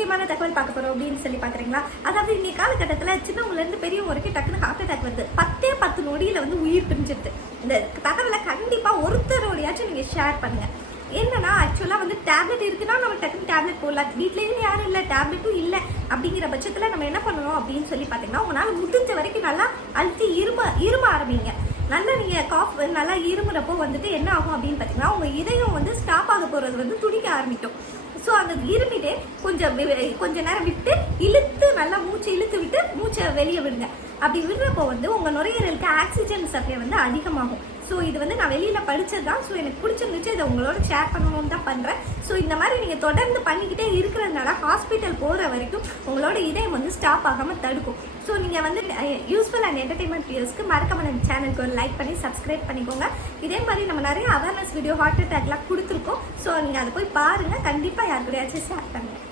முக்கியமான தகவல் பார்க்க போறோம் அப்படின்னு சொல்லி பாக்குறீங்களா? அதாவது இன்னைக்கு காலகட்டத்தில் சின்னவங்கல இருந்து பெரியவங்க வரைக்கும் டக்குனு ஹார்ட் அட்டாக் வருது. 10 நொடியில வந்து உயிர் பிரிஞ்சிருது. இந்த தகவலை கண்டிப்பா ஒருத்தரோடையாச்சும் நீங்க ஷேர் பண்ணுங்க. என்னன்னா ஆக்சுவலாக வந்து டேப்லெட் இருக்குன்னா நம்ம டக்குனு டேப்லெட் போடலாம். வீட்லேயும் யாரும் இல்லை, டேப்லெட்டும் இல்லை அப்படிங்கிற பட்சத்தில் நம்ம என்ன பண்ணணும் அப்படின்னு சொல்லி பார்த்தீங்கன்னா, உங்களால் முடிஞ்ச வரைக்கும் நல்லா அழுத்தி இரும ஆரம்பிங்க. நல்லா நீங்கள் காஃப் நல்லா இருமுறப்போ வந்துட்டு என்ன ஆகும் அப்படின்னு பார்த்தீங்கன்னா, உங்கள் இதயம் வந்து ஸ்டாப் ஆக போகிறது வந்து துடிக்க ஆரம்பிக்கும். ஸோ அந்த இருமிட்டே கொஞ்ச நேரம் விட்டு நல்லா மூச்சை இழுத்து விட்டு மூச்சை வெளியே விடுங்க. அப்படி விடுறப்போ வந்து உங்கள் நுரையீரலுக்கு ஆக்சிஜன் சப்ளை வந்து அதிகமாகும். ஸோ இது வந்து நான் வெளியில் படித்தது தான். ஸோ எனக்கு பிடிச்சிருந்துச்சு, இதை உங்களோட ஷேர் பண்ணணும்னு தான் பண்ணுறேன். ஸோ இந்த மாதிரி நீங்கள் தொடர்ந்து பண்ணிக்கிட்டே இருக்கிறதுனால ஹாஸ்பிட்டல் போகிற வரைக்கும் உங்களோட இதயம் வந்து ஸ்டாப் ஆகாமல் தடுக்கும். ஸோ நீங்கள் வந்து யூஸ்ஃபுல் அண்ட் என்டர்டைன்மெண்ட் வீடியோஸ்க்கு மறக்காம நம்ம சேனலுக்கு ஒரு லைக் பண்ணி சப்ஸ்கிரைப் பண்ணிக்கோங்க. இதே மாதிரி நம்ம நிறைய அவேர்னஸ் வீடியோ ஹார்ட் அட்டாக்லாம் கொடுத்துருக்கோம். ஸோ நீங்கள் அதை போய் பாருங்கள். கண்டிப்பாக யாருக்கூடையாச்சும் ஷேர் பண்ணுங்கள்.